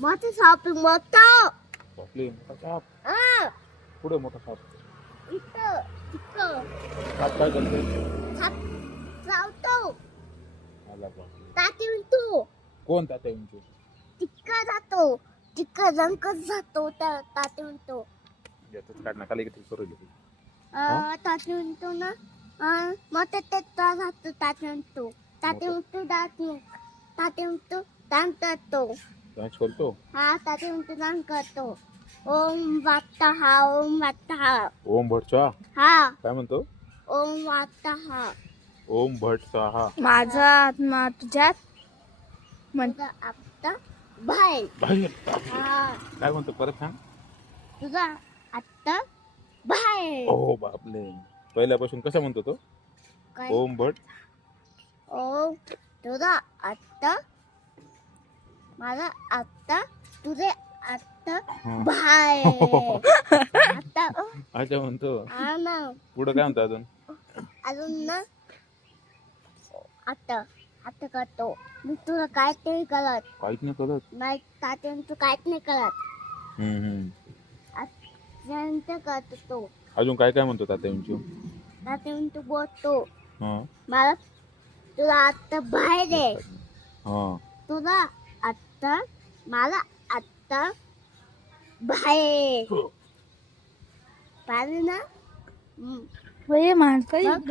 मोठं साप मोठं बापले मोठा साप. हा पुढे मोठा साप. इथं इथं साप काय करते? साप चावतो आला बापले. ताती म्हणतो कोण तात्या विंचू? तिक्का जातो तिक्का रंकत जातो त्या ताती म्हणतो यातच काढ नका लगेच करू दे. ताती म्हणतो ना मग ते जातो ताती म्हणतो ताती म्हणतो ताती म्हणतो दान करतो डान्स करतो. हा ताती म्हणतो दान करतो ओम वाटता हा ओम भट स्वाहा. हा काय म्हणतो? ओम वाटता हा ओम भट स्वाहा. माझा आत्मा तुझ्यात तुझा आत्ता बाहेर बाहेर. हा काय म्हणतो परत सांग. तुझा आत्ता बाहेर ओ बापले. पहिल्यापासून कसं म्हणतो तो? काय ओम भट. ओम तुझा आत्ता माझा आत्ता तुझे आत्ता बाहेर आता अच्छा म्हणतो. हा ना पुढं काय म्हणतो अजून? अजून ना आता आता करतो मी तुला काय तरी करत काहीच नाही कळत. नाही तात्या तू काहीच नाही करत हम्म. आता करतो तो अजून काय काय म्हणतो तात्या विंचू? तात्या तू बोलतो हा मला तुला आत्ता बाहेर आहे हा. तुला आत्ता मला आत्ता बाहेर पाहिजे ना माणसं मग?